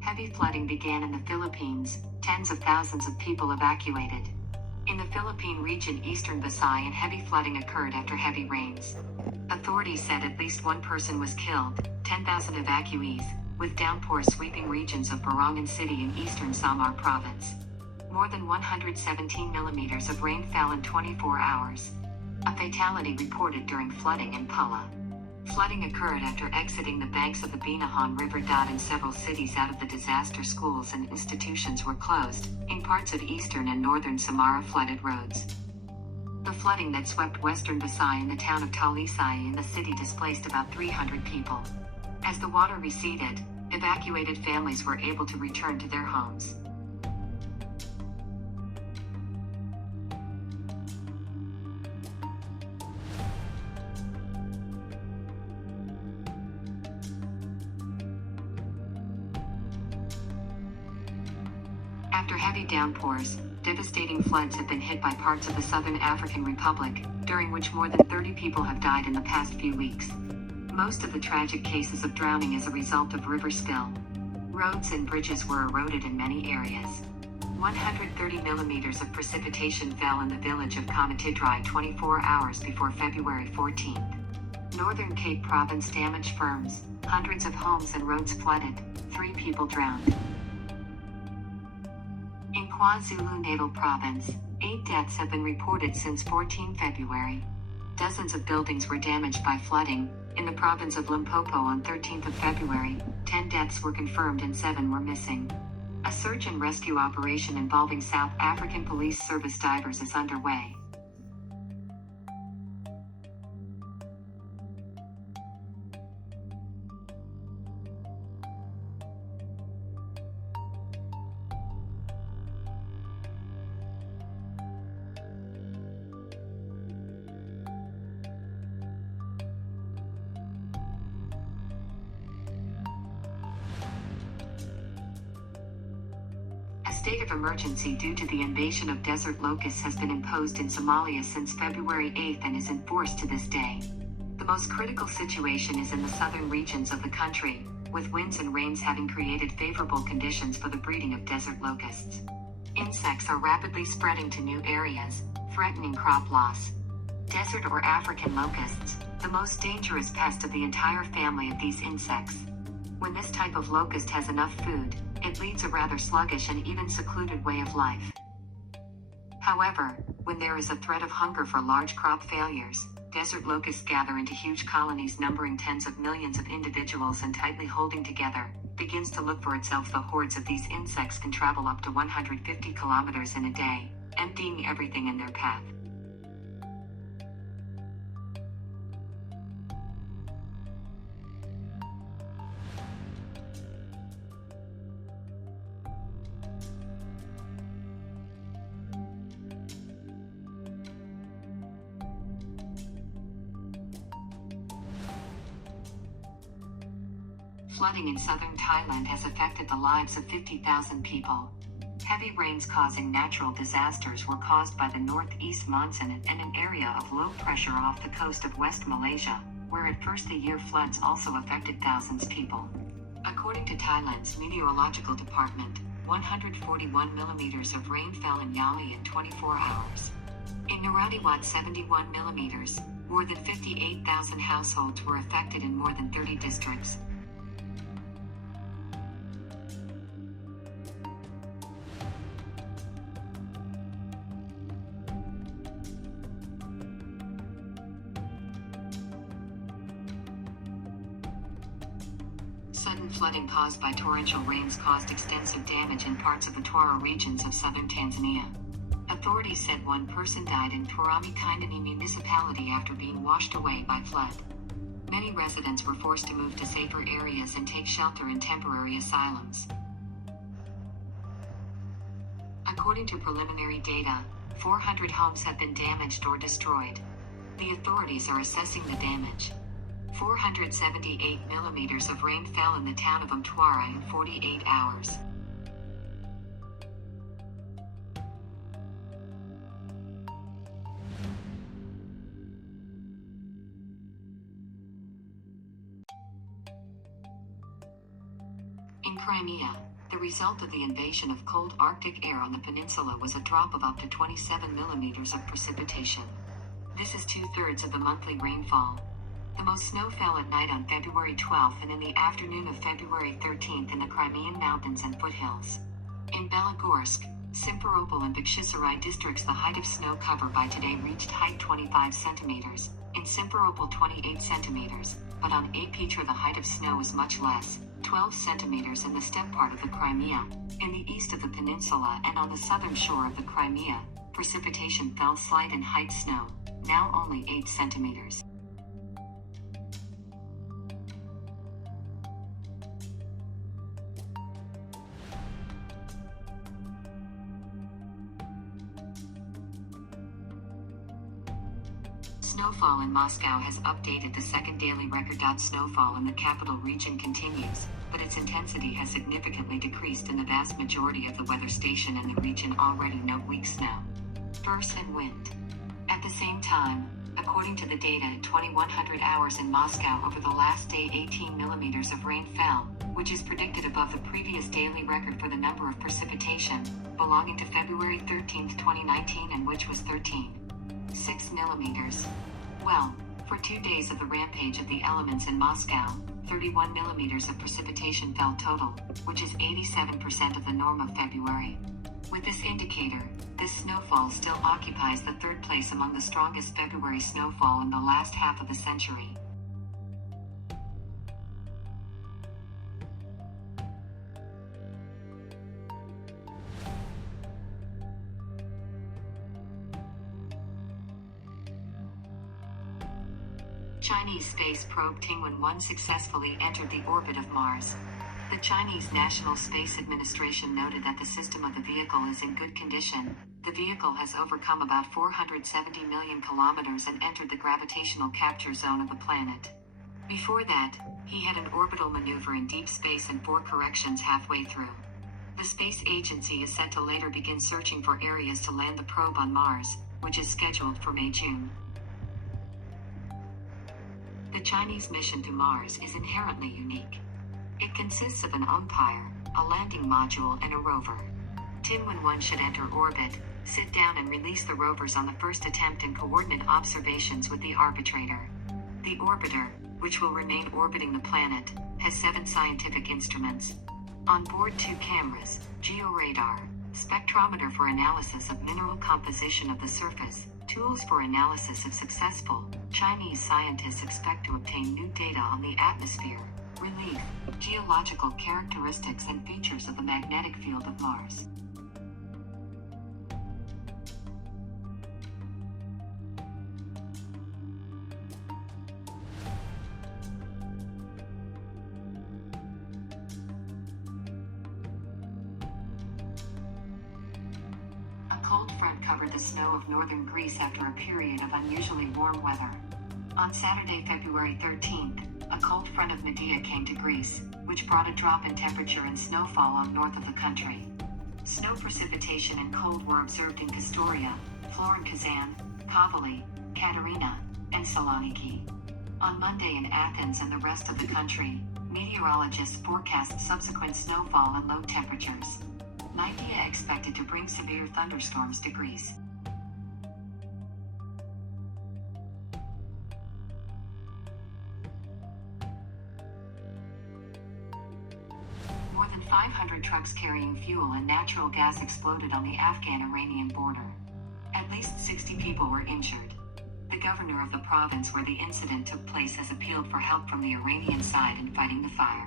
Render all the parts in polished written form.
Heavy flooding began in the Philippines, tens of thousands of people evacuated. In the Philippine region eastern Visayas, heavy flooding occurred after heavy rains. Authorities said at least one person was killed, 10,000 evacuees, with downpours sweeping regions of Barangan City in eastern Samar province. More than 117 millimeters of rain fell in 24 hours. A fatality reported during flooding in Pula. Flooding occurred after exiting the banks of the Binahan River. In several cities out of the disaster, schools and institutions were closed. In parts of eastern and northern Samara, flooded roads. The flooding that swept western Visayas and the town of Talisay in the city displaced about 300 people. As the water receded, evacuated families were able to return to their homes. After heavy downpours, devastating floods have been hit by parts of the Southern African Republic, during which more than 30 people have died in the past few weeks. Most of the tragic cases of drowning as a result of river spill. Roads and bridges were eroded in many areas. 130 millimeters of precipitation fell in the village of Kamatidrai 24 hours before February 14th. Northern Cape Province damaged firms, hundreds of homes and roads flooded, 3 people drowned. In KwaZulu-Natal Province, 8 deaths have been reported since 14 February. Dozens of buildings were damaged by flooding. In the province of Limpopo on 13th of February, 10 deaths were confirmed and 7 were missing. A search and rescue operation involving South African Police Service divers is underway. A state of emergency due to the invasion of desert locusts has been imposed in Somalia since February 8 and is in force to this day. The most critical situation is in the southern regions of the country, with winds and rains having created favorable conditions for the breeding of desert locusts. Insects are rapidly spreading to new areas, threatening crop loss. Desert or African locusts, the most dangerous pest of the entire family of these insects. When this type of locust has enough food, it leads a rather sluggish and even secluded way of life. However, when there is a threat of hunger for large crop failures, desert locusts gather into huge colonies numbering tens of millions of individuals and tightly holding together, begins to look for itself. The hordes of these insects can travel up to 150 kilometers in a day, emptying everything in their path. Flooding in southern Thailand has affected the lives of 50,000 people. Heavy rains causing natural disasters were caused by the northeast monsoon and an area of low pressure off the coast of West Malaysia, where at first the year floods also affected thousands of people. According to Thailand's meteorological department, 141 millimeters of rain fell in Yali in 24 hours. In Narathiwat 71 millimeters, more than 58,000 households were affected in more than 30 districts. Sudden flooding caused by torrential rains caused extensive damage in parts of the Twara regions of southern Tanzania. Authorities said one person died in Turami Kindani municipality after being washed away by flood. Many residents were forced to move to safer areas and take shelter in temporary asylums. According to preliminary data, 400 homes have been damaged or destroyed. The authorities are assessing the damage. 478 millimeters of rain fell in the town of Mtwara in 48 hours. In Crimea, the result of the invasion of cold Arctic air on the peninsula was a drop of up to 27 millimeters of precipitation. This is 2/3 of the monthly rainfall. The most snow fell at night on February 12th and in the afternoon of February 13th in the Crimean mountains and foothills. In Belogorsk, Simferopol and Bakhchisarai districts, the height of snow cover by today reached height 25 centimeters, in Simferopol 28 centimeters, but on Apitra the height of snow is much less, 12 centimeters in the steppe part of the Crimea. In the east of the peninsula and on the southern shore of the Crimea, precipitation fell slight in height snow, now only 8 centimeters. Snowfall in Moscow has updated the second daily record. Snowfall in the capital region continues, but its intensity has significantly decreased in the vast majority of the weather station and the region already note weak snow, bursts and wind. At the same time, according to the data at 2100 hours in Moscow over the last day 18 millimeters of rain fell, which is predicted above the previous daily record for the number of precipitation, belonging to February 13, 2019 and which was 13.6 millimeters. Well, for 2 days of the rampage of the elements in Moscow, 31 millimeters of precipitation fell total, which is 87% of the norm of February. With this indicator, this snowfall still occupies the third place among the strongest February snowfall in the last half of the century. Chinese space probe Tianwen-1 successfully entered the orbit of Mars. The Chinese National Space Administration noted that the system of the vehicle is in good condition. The vehicle has overcome about 470 million kilometers and entered the gravitational capture zone of the planet. Before that, he had an orbital maneuver in deep space and 4 corrections halfway through. The space agency is set to later begin searching for areas to land the probe on Mars, which is scheduled for May-June. The Chinese mission to Mars is inherently unique. It consists of an umpire, a landing module and a rover. Tianwen-1 should enter orbit, sit down and release the rovers on the first attempt in coordinate observations with the arbitrator. The orbiter, which will remain orbiting the planet, has 7 scientific instruments. On board 2 cameras, georadar, spectrometer for analysis of mineral composition of the surface, tools for analysis if successful. Chinese scientists expect to obtain new data on the atmosphere, relief, geological characteristics and features of the magnetic field of Mars. Cold front covered the snow of northern Greece after a period of unusually warm weather. On Saturday, February 13th, a cold front of Medea came to Greece, which brought a drop in temperature and snowfall on north of the country. Snow precipitation and cold were observed in Kastoria, Florin Kazan, Kavali, Katerina, and Saloniki. On Monday in Athens and the rest of the country, meteorologists forecast subsequent snowfall and low temperatures. Medea expected to bring severe thunderstorms to Greece. More than 500 trucks carrying fuel and natural gas exploded on the Afghan-Iranian border. At least 60 people were injured. The governor of the province where the incident took place has appealed for help from the Iranian side in fighting the fire.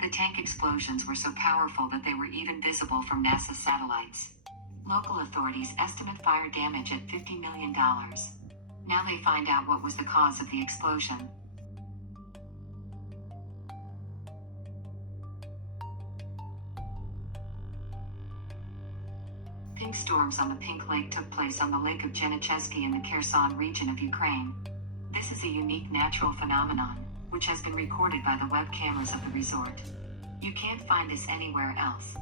The tank explosions were so powerful that they were even visible from NASA satellites. Local authorities estimate fire damage at $50 million. Now they find out what was the cause of the explosion. Pink storms on the Pink Lake took place on the Lake of Genecheski in the Kherson region of Ukraine. This is a unique natural phenomenon, which has been recorded by the web cameras of the resort. You can't find this anywhere else.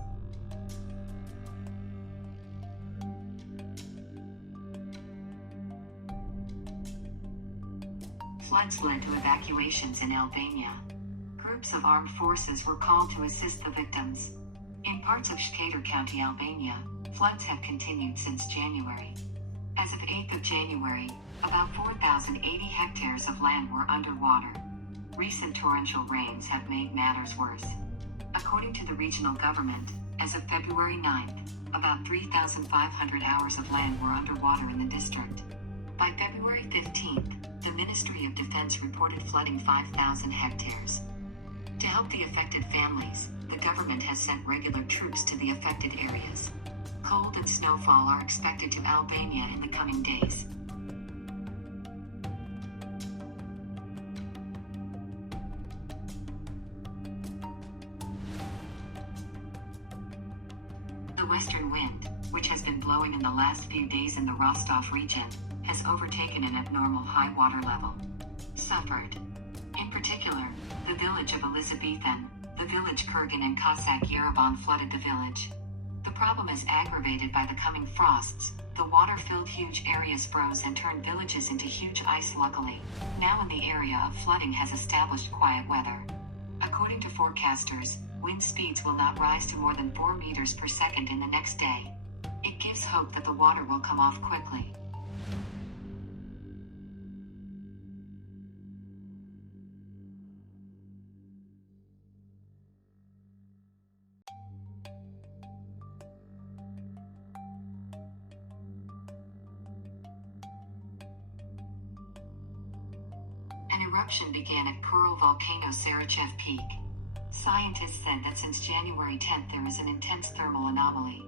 Floods led to evacuations in Albania. Crew Groups of armed forces were called to assist the victims. In parts of Shkodër County, Albania, floods have continued since January. As of 8th of January, about 4,080 hectares of land were underwater. Recent torrential rains have made matters worse. According to the regional government, as of February 9th, about 3,500 hours of land were underwater in the district. By February 15th, the Ministry of Defense reported flooding 5,000 hectares. To help the affected families, the government has sent regular troops to the affected areas. Cold and snowfall are expected to Albania in the coming days. The western wind, which has been blowing in the last few days in the Rostov region, has overtaken an abnormal high water level. Suffered. In particular, the village of Elizabethan, the village Kurgan and Cossack Yerevan flooded the village. The problem is aggravated by the coming frosts. The water-filled huge areas froze and turned villages into huge ice. Luckily, now in the area of flooding has established quiet weather. According to forecasters, wind speeds will not rise to more than 4 meters per second in the next day. It gives hope that the water will come off quickly. An eruption began at Kural volcano Sarachev Peak. Scientists said that since January 10th there is an intense thermal anomaly.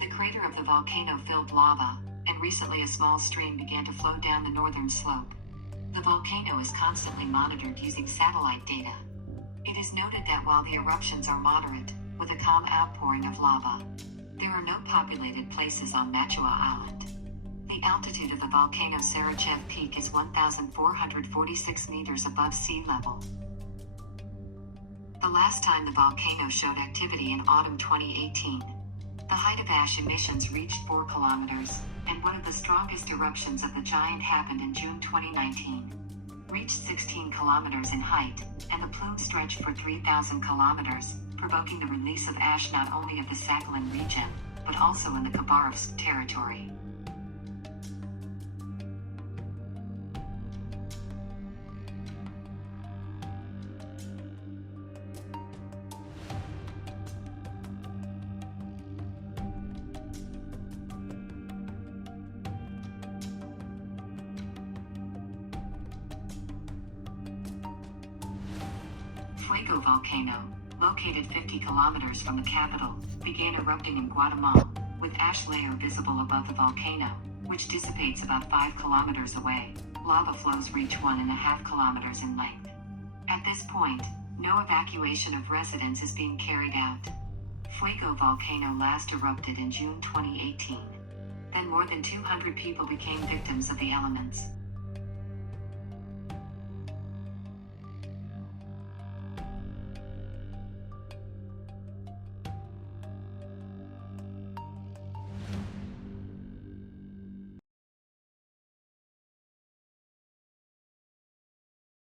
The crater of the volcano filled lava, and recently a small stream began to flow down the northern slope. The volcano is constantly monitored using satellite data. It is noted that while the eruptions are moderate, with a calm outpouring of lava, there are no populated places on Machua Island. The altitude of the volcano Sarachev Peak is 1,446 meters above sea level. The last time the volcano showed activity in autumn 2018. The height of ash emissions reached 4 kilometers, and one of the strongest eruptions of the giant happened in June 2019. Reached 16 kilometers in height, and the plume stretched for 3,000 kilometers, provoking the release of ash not only of the Sakhalin region, but also in the Khabarovsk territory. Fuego volcano, located 50 kilometers from the capital, began erupting in Guatemala, with ash layer visible above the volcano, which dissipates about 5 kilometers away. Lava flows reach 1.5 kilometers in length. At this point, no evacuation of residents is being carried out. Fuego volcano last erupted in June 2018. Then more than 200 people became victims of the elements.